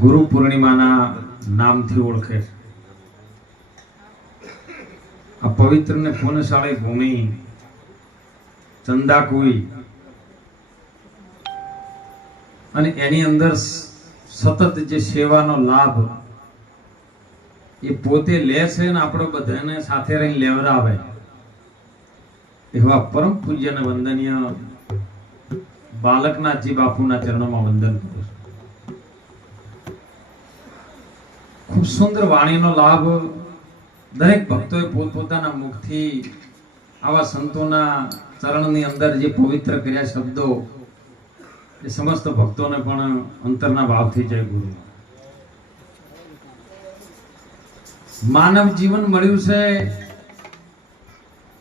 ગુરુ પૂર્ણિમાના નામથી ઓળખે છે. આ પવિત્ર ને પુણ્યશાળી ભૂમિ ચંદાકુઈ અને એની અંદર સતત જે સેવાનો લાભ એ પોતે લે છે ને આપણે બધાને સાથે રહીને લેવડાવે એવા પરમ પૂજ્ય અને વંદનીય બાલકનાથજી બાપુના ચરણોમાં વંદન કરું છું. ખૂબ સુંદર વાણીનો લાભ દરેક ભક્તોએ પોતપોતાના મુખથી આવા સંતોના ચરણની અંદર જે પવિત્ર કર્યા શબ્દો એ સમસ્ત ભક્તોને પણ અંતરના ભાવથી જય ગુરુ. માનવ જીવન મળ્યું છે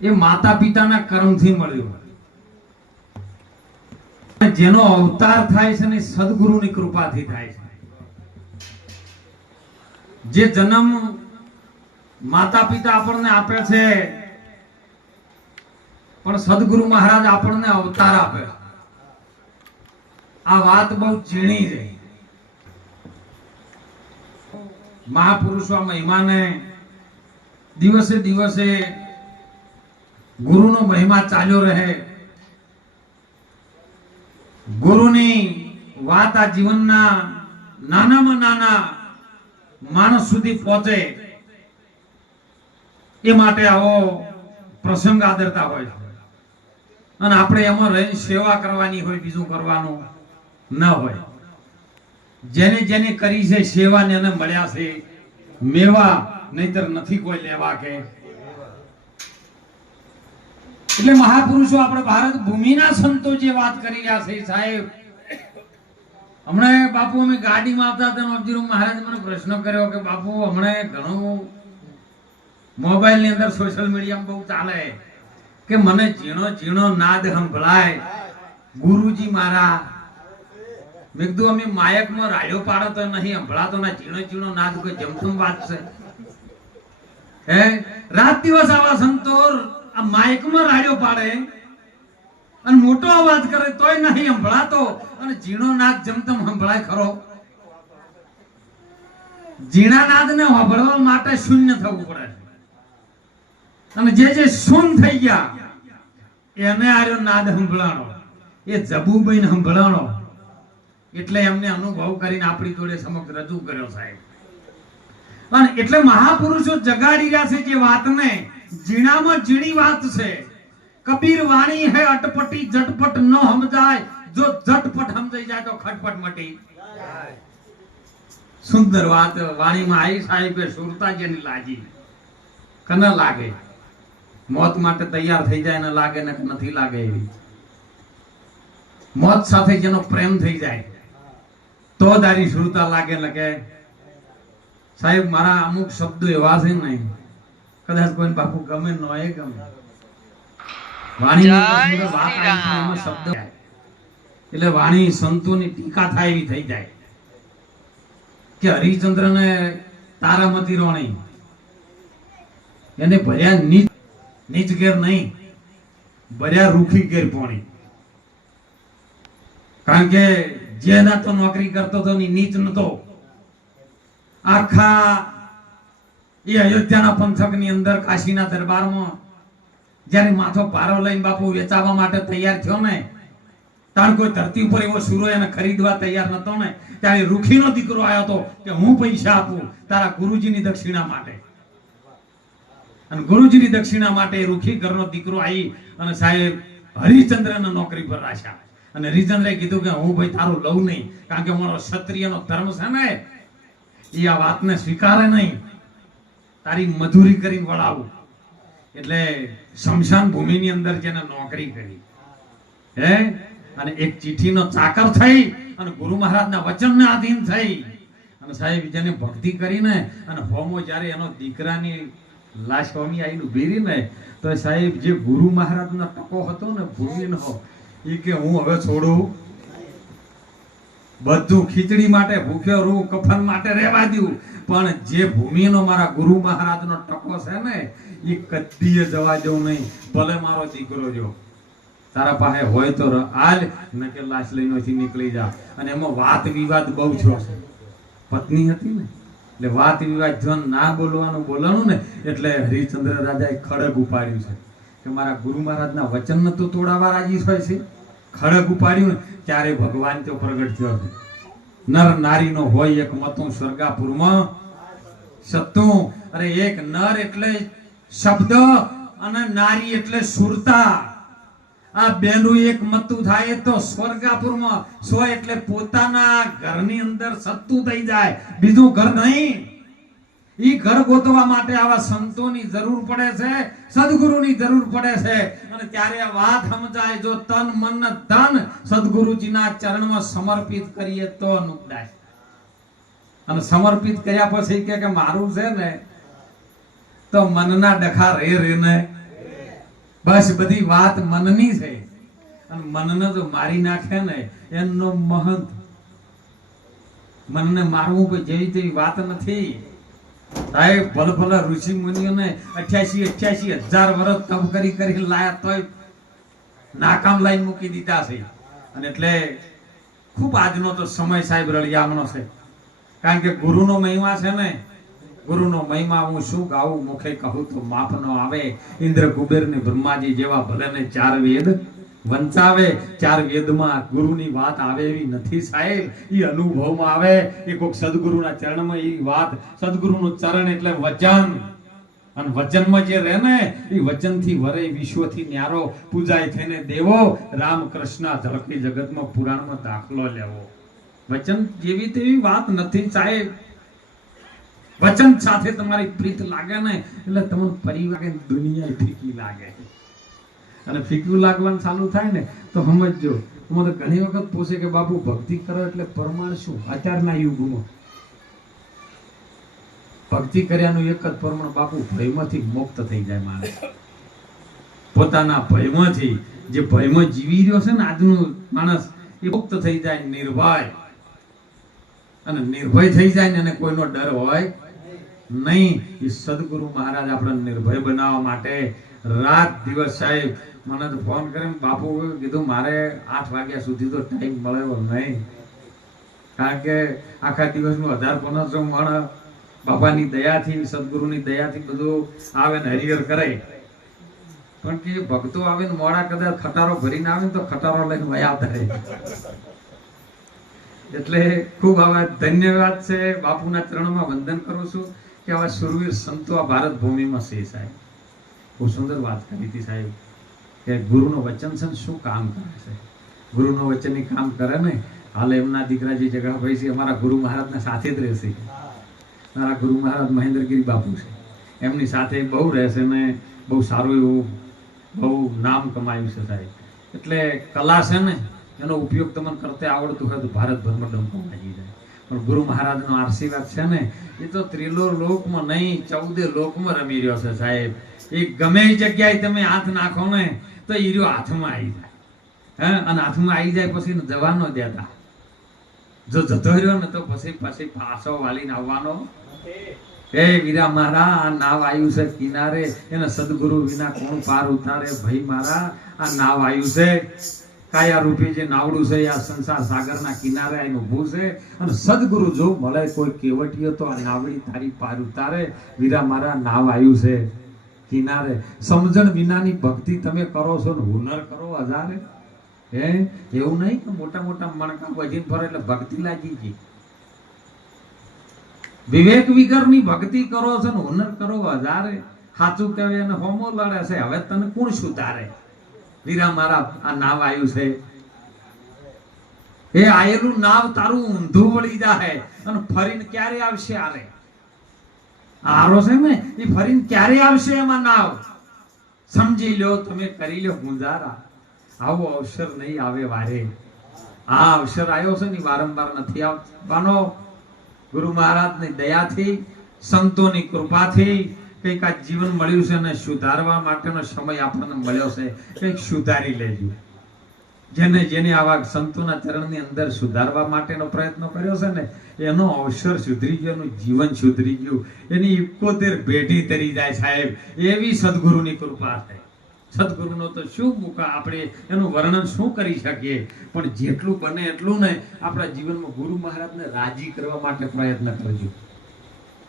એ માતા પિતાના કર્મથી મળ્યું. જેનો અવતાર થાય છે ને સદગુરુની કૃપાથી થાય છે. જે જન્મ માતા પિતા આપણને આપે છે પણ સદગુરુ મહારાજ આપણને અવતાર આપે. આ વાત બહુ ઝીણી છે. મહાપુરુષો મહિમાને દિવસે દિવસે ગુરુનો મહિમા ચાલ્યો રહે. ગુરુની વાત આ જીવનના નાનામાં નાના માણસ સુધી પહોંચે એ માટે આવો પ્રસંગ આદરતા હોય અને આપણે એમાં રહી સેવા કરવાની હોય, બીજું કરવાનું ન હોય. જેને જેને કરી છે સેવા ને એને મળ્યા છે મેવા, નહીતર નથી કોઈ લેવા કે. એટલે મહાપુરુષો આપણે ભારત ભૂમિના સંતો જે વાત કરી રહ્યા છે સાહેબ, હમણાં બાપુ અમે ગાડીમાં આવતા હતા અબજીરો મહારાજ મને પ્રશ્ન કર્યો કે બાપુ હમણાં ઘણું મોબાઈલ ની અંદર સોશિયલ મીડિયામાં બહુ ચાલે કે મને ઝીણો ઝીણો નાદ સંભળાય ગુરુજી મારા. મેં કીધું અમે માયકમાં રાડ્યો પાડો તો નહીં સંભળાતો ના ઝીણો ઝીણો નાદ કોઈ જમતું વાત છે હે? રાત દિવસ આવા સંતો આ માયકમાં રાડ્યો પાડે અને મોટો અવાજ કરે તોય નહીં સંભળાતો અને ઝીણો નાદ જમતમ સંભળાય ખરો? ઝીણા નાદ ને સાંભળવા માટે શૂન્ય થવું પડે અને જે શૂન થઈ ગયા એને આર્યો નાદ સંભળાણો, એ જબુબઈને સંભળાણો. એટલે એમને અનુભવ કરીને આપણી જોડે સમક્ષ રજૂ કર્યો સાહેબ. અને એટલે મહાપુરુષો જગાડી રહ્યા છે જે વાતને. ઝીણામાં ઝીણી વાત છે. કબીર વાણી હે અટપટી, ઝટપટ ન સમજાય, જો ઝટપટ સમજાઈ જાય તો ખટપટ મટી. સુંદર વાત વાણીમાં આવી સાહેબ. સુરતા જેની લાજી કને લાગે, મોત માટે તૈયાર થઈ જાય ને લાગે ને નથી લાગે એવી. મોત સાથે જેનો પ્રેમ થઈ જાય તો દારી સુરતા લાગે. લગે સાહેબ મારા અમુક શબ્દો એવા છે ને કદાચ કોઈ બાપુ ગમે ન એ ગમે. વાણી શબ્દ એટલે વાણી સંતોની ટીકા થાય એવી થઈ જાય કે હરિચંદ્ર ને તારામતી રોણી એને ભર્યા નીચ ઘેર નહીં, ભર્યા રૂખી ઘેર પોણી. કારણ કે જેના તો નોકરી કરતો તો નીચ નતો. આખા એ અયોધ્યાના પંથક ની અંદર કાશીના દરબારમાં જયારે માથો ભારો લઈને બાપુ વેચાવા માટે તૈયાર થયો ને, તાણ કોઈ ધરતી ઉપર એવો સુરો એને ખરીદવા તૈયાર નતો ને, ત્યારે રૂખીનો દીકરો આવ્યો હતો કે હું પૈસા આપું તારા ગુરુજીની દક્ષિણા માટે. અને ગુરુજીની દક્ષિણા માટે રૂખી ઘરનો દીકરો આવી અને સાહેબ હરિચંદ્રને નોકરી પર રાખ્યા. અને હરિચંદ્રે કીધું કે હું ભાઈ તારું લઉં નહીં, કારણ કે મારો ક્ષત્રિયનો ધર્મ છે ને એ આ વાતને સ્વીકારે નહીં, તારી મજૂરી કરીને વળાવું. એટલે શમશાન ભૂમિની અંદર જેને નોકરી કરી હે અને એક ચિઠ્ઠીનો ચાકર થઈ અને ગુરુ મહારાજના વચનને આધીન થઈ અને સાહેબ જેને ભક્તિ કરીને અને હોમો જ્યારે એનો દીકરાની લાશ હોમી આવીને ઉભી રહી ને તો સાહેબ જે ગુરુ મહારાજનો ટકો હતો ને ભૂમિનો એ કે હું હવે છોડું બધું. ખીચડી માટે ભૂખ્યો રૂ, કફન માટે રહેવા દઉં, પણ જે ભૂમિનો મારા ગુરુ મહારાજનો ટકો છે ને એ કદીએ જવા દઉં નહીં, ભલે મારો દીકરો જો. તારા પાસે હોય તો હાલ ન કે લાશ લઈને અહીંથી નીકળી જા. અને એમાં વાત વિવાદ બહુ થયો છે. પત્ની હતી ને એટલે વાત વિવાદ જો ના બોલવાનું ને એટલે હરિશ્ચંદ્ર રાજાએ ખડગ ઉપાડ્યું છે કે મારા ગુરુ મહારાજના વચન તો તોડાવા રાજી હોય છે. ખડગ ઉપાડ્યું ને ત્યારે ભગવાન તો પ્રગટ થયો છે. નર નારીનો હોય એક મતું સ્વર્ગાપુરમાં સતું. અરે એક નર એટલે શબ્દ અને નારી એટલે સુરતા. આ બેનું એક મતું થાય તો સ્વર્ગાપુરમાં સો એટલે પોતાના ઘરની અંદર સત્તું થઈ જાય, બીજું ઘર નહીં. ઈ ઘર ગોતવા માટે આવા સંતોની જરૂર પડે છે, સદગુરુની જરૂર પડે છે. અને ત્યારે આ વાત સમજાય જો તન મન ધન સદગુરુજીના ચરણમાં સમર્પિત કરીએ તો નુકદાય. અને સમર્પિત કર્યા પછી કે મારું છે ને તો મનના ડખા રે ને બસ બધી વાત મનની છે. અને મનને જો મારી નાખે ને એનો મહંત. મનને મારવું કોઈ જેવી તેવી વાત નથી સાહેબ. ભલભલા ઋષિ મુનિઓને 88,000 વર્ષ તપ કરી લાયા તોય નાકામ લાઈન મૂકી દીધા છે. અને એટલે ખૂબ આજનો તો સમય સાહેબ રળિયામણો છે. કારણ કે ગુરુનો મહિમા છે ને, ગુરુનો મહિમા હું શું ગાવું, મુખે કહું તો માપ ન આવે. ઇન્દ્ર કુબેર ને બ્રહ્માજી જેવા ભલે ને 4 વેદ વંચાવે, 4 વેદમાં ગુરુની વાત આવે એવી નથી સાહેબ. એ અનુભવમાં આવે. એ કોઈક સદગુરુના ચરણમાં એ વાત, સદગુરુનું ચરણ એટલે વચન. અને વચનમાં જે રહે ને એ વચનથી વરે વિશ્વથી ન્યારો પૂજાય થઈને દેવો. રામકૃષ્ણ ઝળકી જગતમાં પુરાણમાં દાખલો લેવો. વચન જેવી તેવી વાત નથી સાહેબ. વચન સાથે તમારી પ્રીત લાગે ને એટલે તમને પરિવાર દુનિયા ફીકી લાગે. અને ફીકું લાગવાનું ચાલુ થાય ને તો સમજજો. હું તો ઘણી વખત પૂછે કે બાપુ ભક્તિ કરો એટલે પ્રમાણ શું? અત્યારના યુગમાં ભક્તિ કર્યાનું એક જ પ્રમાણ બાપુ ભયમાંથી મુક્ત થઈ જાય માણસ. પોતાના ભયમાંથી, જે ભયમાં જીવી રહ્યો છે ને આજનું માણસ, એ મુક્ત થઈ જાય, નિર્ભય. અને નિર્ભય થઈ જાય ને એને કોઈનો ડર હોય નહીં. એ સદગુરુ મહારાજ આપણને નિર્ભય બનાવવા માટે રાત દિવસ સાહેબ મને તો ફોન કરીને બાપુ કીધું મારે 8 વાગ્યા સુધી તો ટાઈમ મળ્યો નહીં. કારણ કે આખા દિવસનું 1500 મણ બાપાની દયાથી, સદગુરુની દયાથી બધું આવે ને હરિહર કરે. પણ કે ભક્તો આવે ને મોડા કદાચ ખટારો ભરીને આવે ને તો ખટારો લઈને વયા ધરે. એટલે ખૂબ આવા ધન્યવાદ છે. બાપુના ચરણમાં વંદન કરું છું કે આવા સુરવીર સંતો આ ભારત ભૂમિમાં છે સાહેબ. બહુ સુંદર વાત કરી હતી સાહેબ કે ગુરુનું વચન છે ને શું કામ કરે છે. ગુરુનું વચન કામ કરે ને. હાલ એમના દીકરા જે જગાભાઈ છે અમારા ગુરુ મહારાજના સાથે જ રહેશે. મારા ગુરુ મહારાજ મહેન્દ્રગીરી બાપુ છે, એમની સાથે બહુ રહેશે ને બહુ સારું એવું બહુ નામ કમાયું છે સાહેબ. એટલે કલા છે ને એનો ઉપયોગ તમને કરતે આવડતું હોય તો ભારતભરમાં ડંકો લાગી જાય. પણ ગુરુ મહારાજનો આશીર્વાદ છે ને એ તો ત્રિલોકમાં નહીં 14 લોકમાં રમી રહ્યો છે સાહેબ. એ ગમે એ જગ્યાએ તમે હાથ નાખો ને તો એ રહ્યો હાથમાં આવી જાય. અને હાથમાં આવી જાય પછી જવા ન દેતા. જો જતો રહ્યો ને તો પછી પાછો વાલીને આવવાનો. એ વીરા મારા આ નાવ આવ્યું છે કિનારે, એને સદગુરુ વિના કોણ પાર ઉતારે. ભાઈ મારા આ નાવ આવ્યું છે કાયા રૂપી જે નાવડું છે આ સંસાર સાગરના કિનારે આવીને ઊભું છે. અને સદગુરુ જો મળે કોઈ કેવટીયો તો આ નાવડી તારી પાર ઉતારે. વીરા મારા નાવ આવ્યું છે કિનારે. સમજણ વિનાની ભક્તિ તમે કરો છો ને હુનર કરો હજારે. એવું નહીં કે મોટા મોટા મણકા વજીને ફરે એટલે ભક્તિ લાગી ગઈ. વિવેક વિગરની ભક્તિ કરો છો ને હુનર કરો હજારે. સાચું કહેવાય અને હોમો લડે છે. હવે તને કોણ સુધારે? વીરા મારા આ નાવ આવ્યું છે. એ આયેલું નાવ તારું ઊંધું વળી જાય અને ફરીને ક્યારે આવશે? આરે આરો છે ને એ ફરીને ક્યારે આવશે એમાં નાવ? સમજી લો તમે, કરી લો ગુંજારા. આવો અવસર નહીં આવે વારે. આ અવસર આવ્યો છે ને વારંવાર નથી આવવાનો. ગુરુ મહારાજની દયાથી, સંતોની કૃપાથી કંઈક આ જીવન મળ્યું છે ને સુધારવા માટેનો સમય આપણને મળ્યો છે. કંઈક સુધારી લેજો. જેને આવા સંતોના ચરણની અંદર સુધારવા માટેનો પ્રયત્ન કર્યો છે ને એનો અવસર સુધરી ગયો, એનું જીવન સુધરી ગયું. એની 71 પેઢી તરી જાય સાહેબ. એવી સદગુરુની કૃપા છે. સદગુરુનો તો શું મુકા, આપણે એનું વર્ણન શું કરી શકીએ, પણ જેટલું બને એટલું ને આપણા જીવનમાં ગુરુ મહારાજને રાજી કરવા માટે પ્રયત્ન કરજો.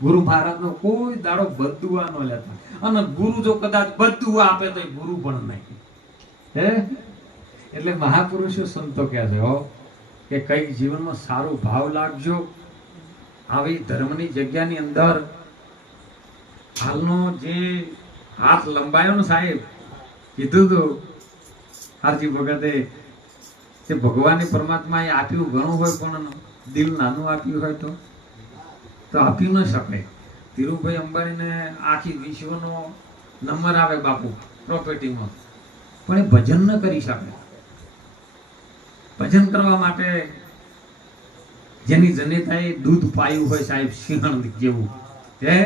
ગુરુ મહારાજનો કોઈ દાડો બદદુઆ ન લેતા, અને ગુરુ જો કદાચ બદદુઆ આપે તો એ ગુરુ પણ નહીં. હે એટલે મહાપુરુષો સંતો કહે છે હો કે કઈક જીવનમાં સારો ભાવ લાગજો. આવી ધર્મની જગ્યાની અંદર હાલનો જે હાથ લંબાયો ને સાહેબ, કીધું તો હારજી ભગતે કે ભગવાને પરમાત્માએ આપ્યું ઘણું હોય પણ દિલ નાનું આપ્યું હોય તો આપી ન શકે. ધીરુભાઈ અંબાણીને આખી વિશ્વનો નંબર આવે બાપુ પ્રોપર્ટીમાં, પણ એ ભજન ન કરી શકે. ભજન કરવા માટે જેની જનેતાએ દૂધ પાયું હોય સાહેબ સિંહણ જેવું હે,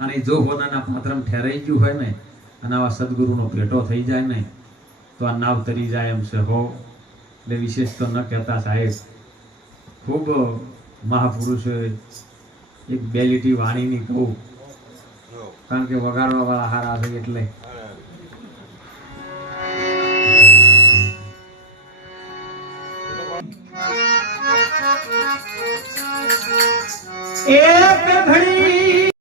અને જો હોનાના પાત્રમ ઠેરાઈ ગયું હોય ને અને આવા સદગુરુનો ભેટો થઈ જાય ને તો આ નાવ તરી જાય એમ છે હો. એટલે વિશેષ તો ન કહેતા સાહેબ, ખૂબ મહાપુરુષોએ એક બે લીટી વાણીની કહું, કારણ કે વગાડવા વાળા હારા છે એટલે. એક ઘડી